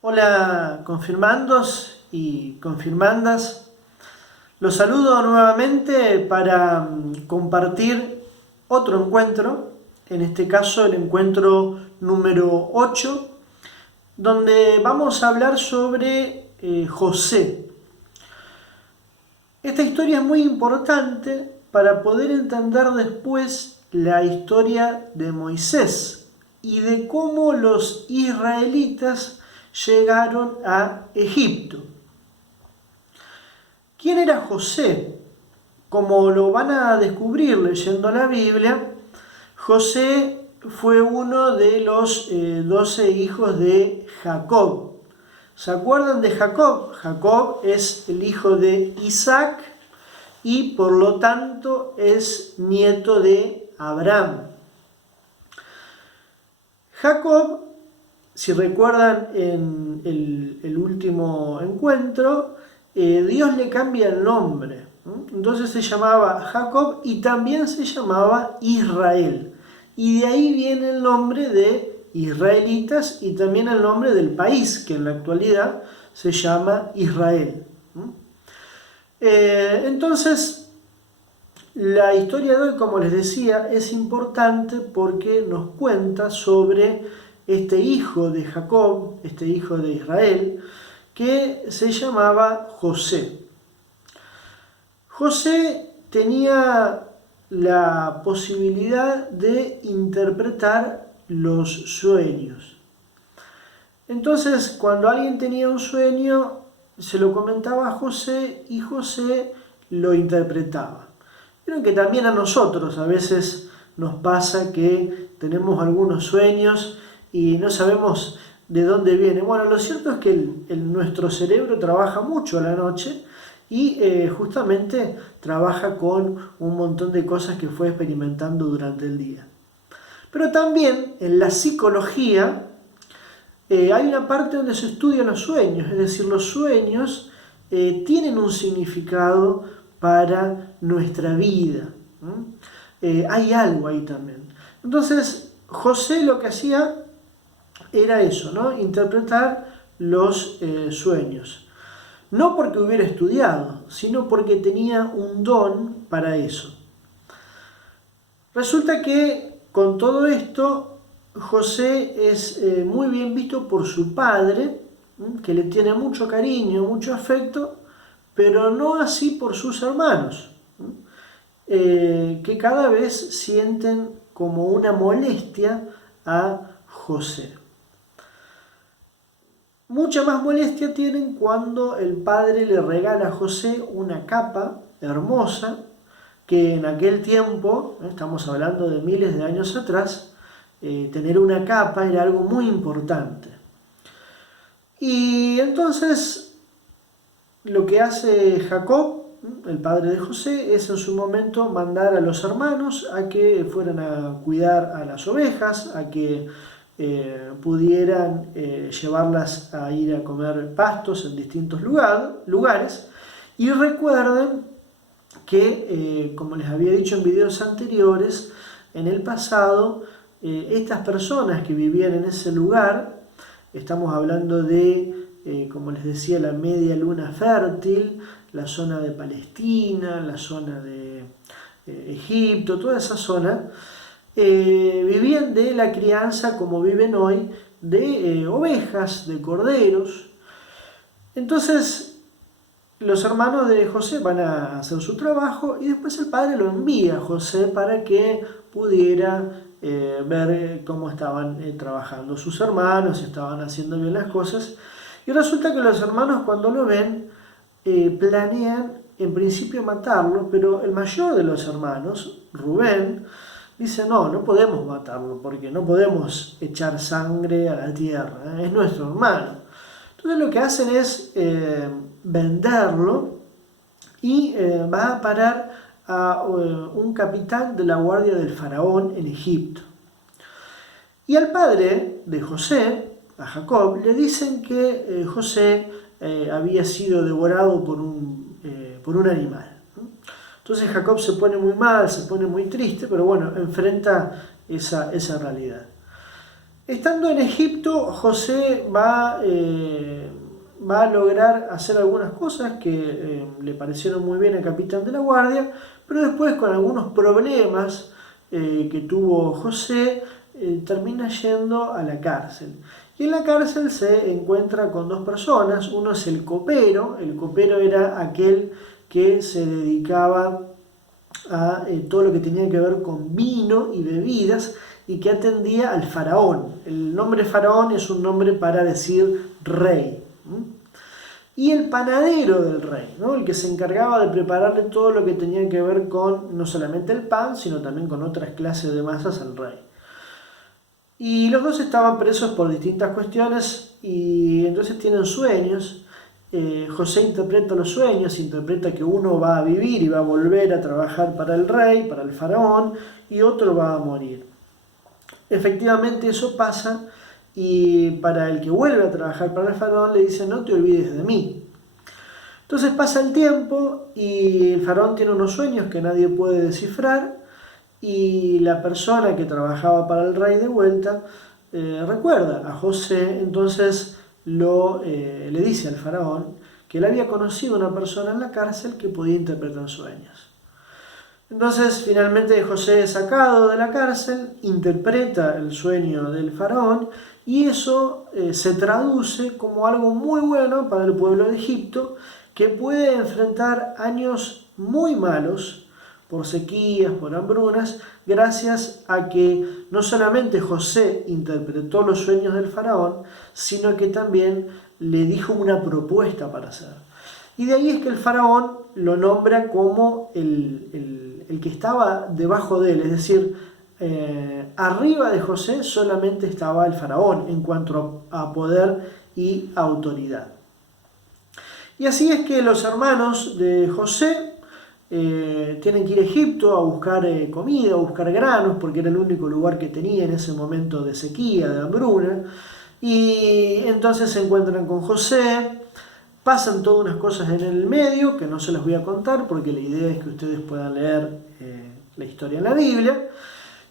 Hola confirmandos y confirmandas. Los saludo nuevamente para compartir otro encuentro, en este caso el encuentro número 8, donde vamos a hablar sobre José. Esta historia es muy importante para poder entender después la historia de Moisés y de cómo los israelitas llegaron a Egipto. ¿Quién era José? Como lo van a descubrir leyendo la Biblia, José fue uno de los 12 hijos de Jacob. ¿Se acuerdan de Jacob? Jacob es el hijo de Isaac y por lo tanto es nieto de Abraham. Jacob, si recuerdan en el último encuentro, Dios le cambia el nombre. Entonces se llamaba Jacob y también se llamaba Israel. Y de ahí viene el nombre de israelitas y también el nombre del país, que en la actualidad se llama Israel. Entonces, la historia de hoy, como les decía, es importante porque nos cuenta sobre este hijo de Jacob, este hijo de Israel, que se llamaba José. José tenía la posibilidad de interpretar los sueños. Entonces, cuando alguien tenía un sueño, se lo comentaba a José y José lo interpretaba. Pero que también a nosotros a veces nos pasa que tenemos algunos sueños y no sabemos de dónde viene. Bueno, lo cierto es que nuestro cerebro trabaja mucho a la noche y justamente trabaja con un montón de cosas que fue experimentando durante el día. Pero también en la psicología hay una parte donde se estudian los sueños, es decir, los sueños tienen un significado para nuestra vida. Hay algo ahí también. Entonces, José lo que hacía era eso, ¿no? Interpretar los sueños. No porque hubiera estudiado, sino porque tenía un don para eso. Resulta que con todo esto, José es muy bien visto por su padre, que le tiene mucho cariño, mucho afecto, pero no así por sus hermanos, que cada vez sienten como una molestia a José. Mucha más molestia tienen cuando el padre le regala a José una capa hermosa, que en aquel tiempo, estamos hablando de miles de años atrás, tener una capa era algo muy importante. Y entonces lo que hace Jacob, el padre de José, es en su momento mandar a los hermanos a que fueran a cuidar a las ovejas, a que pudieran llevarlas a ir a comer pastos en distintos lugares. Y recuerden que, como les había dicho en videos anteriores, en el pasado, estas personas que vivían en ese lugar, estamos hablando de, como les decía, la media luna fértil, la zona de Palestina, la zona de Egipto, toda esa zona, vivían de la crianza, como viven hoy, de ovejas, de corderos. Entonces, los hermanos de José van a hacer su trabajo y después el padre lo envía a José para que pudiera ver cómo estaban trabajando sus hermanos, si estaban haciendo bien las cosas. Y resulta que los hermanos, cuando lo ven, planean en principio matarlo, pero el mayor de los hermanos, Rubén, dice: no podemos matarlo porque no podemos echar sangre a la tierra, es nuestro hermano. Entonces lo que hacen es venderlo y va a parar a un capitán de la guardia del faraón en Egipto. Y al padre de José, a Jacob, le dicen que José había sido devorado por un animal. Entonces Jacob se pone muy mal, se pone muy triste, pero bueno, enfrenta esa realidad. Estando en Egipto, José va a lograr hacer algunas cosas que le parecieron muy bien al capitán de la guardia, pero después con algunos problemas que tuvo José, termina yendo a la cárcel. Y en la cárcel se encuentra con dos personas. Uno es el copero era aquel que se dedicaba a todo lo que tenía que ver con vino y bebidas y que atendía al faraón. El nombre faraón es un nombre para decir rey. Y el panadero del rey, ¿no? El que se encargaba de prepararle todo lo que tenía que ver con no solamente el pan, sino también con otras clases de masas al rey. Y los dos estaban presos por distintas cuestiones y entonces tienen sueños. José interpreta los sueños, interpreta que uno va a vivir y va a volver a trabajar para el rey, para el faraón, y otro va a morir. Efectivamente eso pasa y para el que vuelve a trabajar para el faraón le dice: no te olvides de mí. Entonces pasa el tiempo y el faraón tiene unos sueños que nadie puede descifrar y la persona que trabajaba para el rey de vuelta recuerda a José, entonces le dice al faraón que él había conocido a una persona en la cárcel que podía interpretar sueños. Entonces finalmente José es sacado de la cárcel, interpreta el sueño del faraón y eso se traduce como algo muy bueno para el pueblo de Egipto, que puede enfrentar años muy malos por sequías, por hambrunas, gracias a que no solamente José interpretó los sueños del faraón, sino que también le dijo una propuesta para hacer. Y de ahí es que el faraón lo nombra como el que estaba debajo de él, es decir, arriba de José solamente estaba el faraón en cuanto a poder y autoridad. Y así es que los hermanos de José tienen que ir a Egipto a buscar comida, a buscar granos, porque era el único lugar que tenía en ese momento de sequía, de hambruna. Y entonces se encuentran con José, pasan todas unas cosas en el medio que no se las voy a contar porque la idea es que ustedes puedan leer la historia en la Biblia.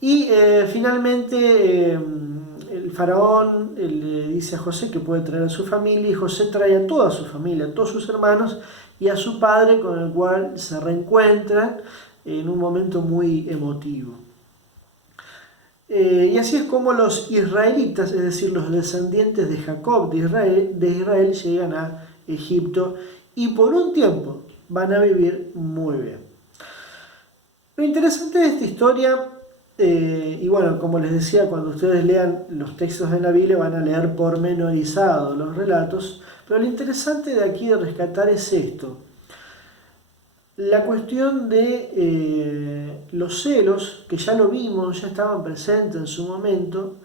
Y finalmente el faraón le dice a José que puede traer a su familia y José trae a toda su familia, a todos sus hermanos y a su padre, con el cual se reencuentran en un momento muy emotivo. Y así es como los israelitas, es decir, los descendientes de Jacob, de Israel, llegan a Egipto y por un tiempo van a vivir muy bien. Lo interesante de esta historia, y bueno, como les decía, cuando ustedes lean los textos de la Biblia van a leer pormenorizados los relatos, pero lo interesante de aquí de rescatar es esto. La cuestión de los celos, que ya lo vimos, ya estaban presentes en su momento,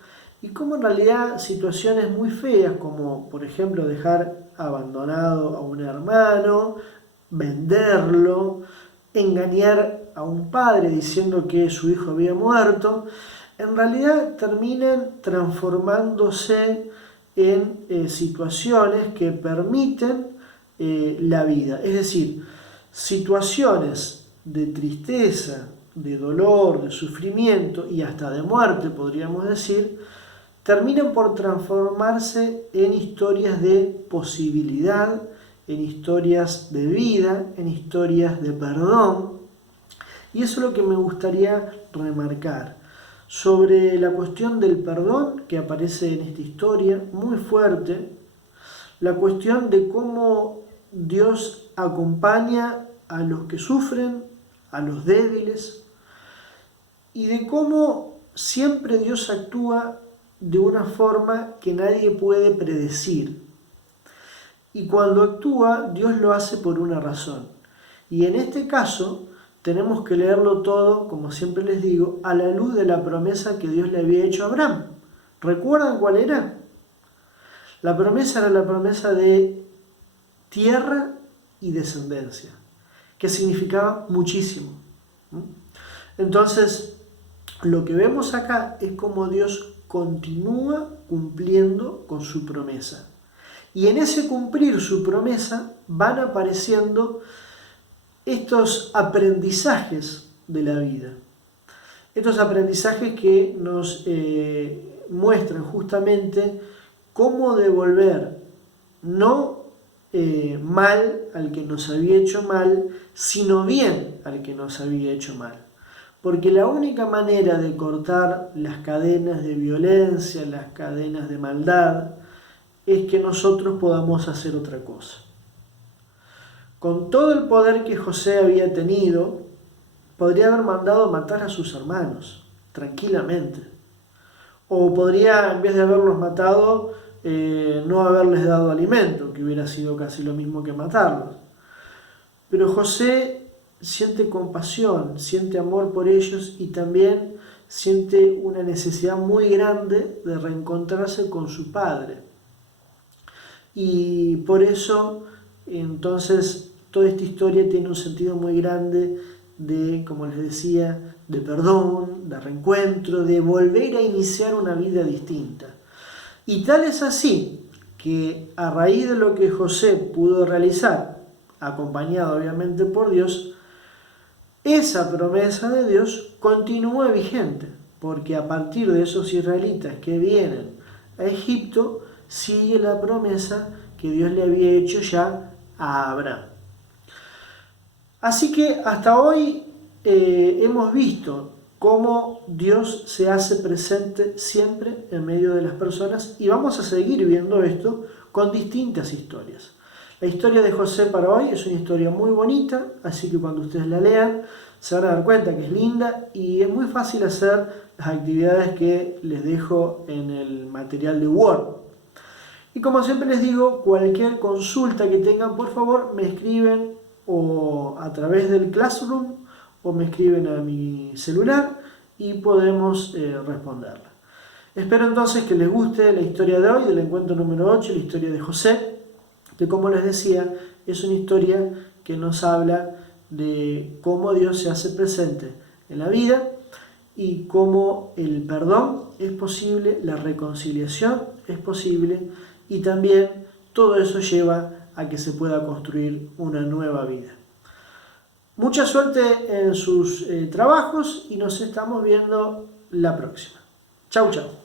y cómo en realidad situaciones muy feas, como por ejemplo dejar abandonado a un hermano, venderlo, engañar a un padre diciendo que su hijo había muerto, en realidad terminan transformándose en situaciones que permiten la vida. Es decir, situaciones de tristeza, de dolor, de sufrimiento y hasta de muerte, podríamos decir, terminan por transformarse en historias de posibilidad, en historias de vida, en historias de perdón. Y eso es lo que me gustaría remarcar sobre la cuestión del perdón que aparece en esta historia, muy fuerte, la cuestión de cómo Dios acompaña a los que sufren, a los débiles, y de cómo siempre Dios actúa de una forma que nadie puede predecir. Y cuando actúa, Dios lo hace por una razón. Y en este caso, tenemos que leerlo todo, como siempre les digo, a la luz de la promesa que Dios le había hecho a Abraham. ¿Recuerdan cuál era? La promesa era la promesa de tierra y descendencia, que significaba muchísimo. Entonces, lo que vemos acá es cómo Dios continúa cumpliendo con su promesa. Y en ese cumplir su promesa van apareciendo estos aprendizajes de la vida. Estos aprendizajes que nos muestran justamente cómo devolver no mal al que nos había hecho mal, sino bien al que nos había hecho mal. Porque la única manera de cortar las cadenas de violencia, las cadenas de maldad, es que nosotros podamos hacer otra cosa. Con todo el poder que José había tenido, podría haber mandado matar a sus hermanos, tranquilamente. O podría, en vez de haberlos matado, no haberles dado alimento, que hubiera sido casi lo mismo que matarlos. Pero José siente compasión, siente amor por ellos y también siente una necesidad muy grande de reencontrarse con su padre. Y por eso, entonces, toda esta historia tiene un sentido muy grande de, como les decía, de perdón, de reencuentro, de volver a iniciar una vida distinta. Y tal es así que a raíz de lo que José pudo realizar, acompañado obviamente por Dios, esa promesa de Dios continúa vigente, porque a partir de esos israelitas que vienen a Egipto, sigue la promesa que Dios le había hecho ya a Abraham. Así que hasta hoy hemos visto cómo Dios se hace presente siempre en medio de las personas y vamos a seguir viendo esto con distintas historias. La historia de José para hoy es una historia muy bonita, así que cuando ustedes la lean se van a dar cuenta que es linda y es muy fácil hacer las actividades que les dejo en el material de Word. Y como siempre les digo, cualquier consulta que tengan, por favor, me escriben o a través del Classroom o me escriben a mi celular y podemos responderla. Espero entonces que les guste la historia de hoy, del encuentro número 8, la historia de José, que como les decía, es una historia que nos habla de cómo Dios se hace presente en la vida y cómo el perdón es posible, la reconciliación es posible y también todo eso lleva a que se pueda construir una nueva vida. Mucha suerte en sus trabajos y nos estamos viendo la próxima. Chau, chau.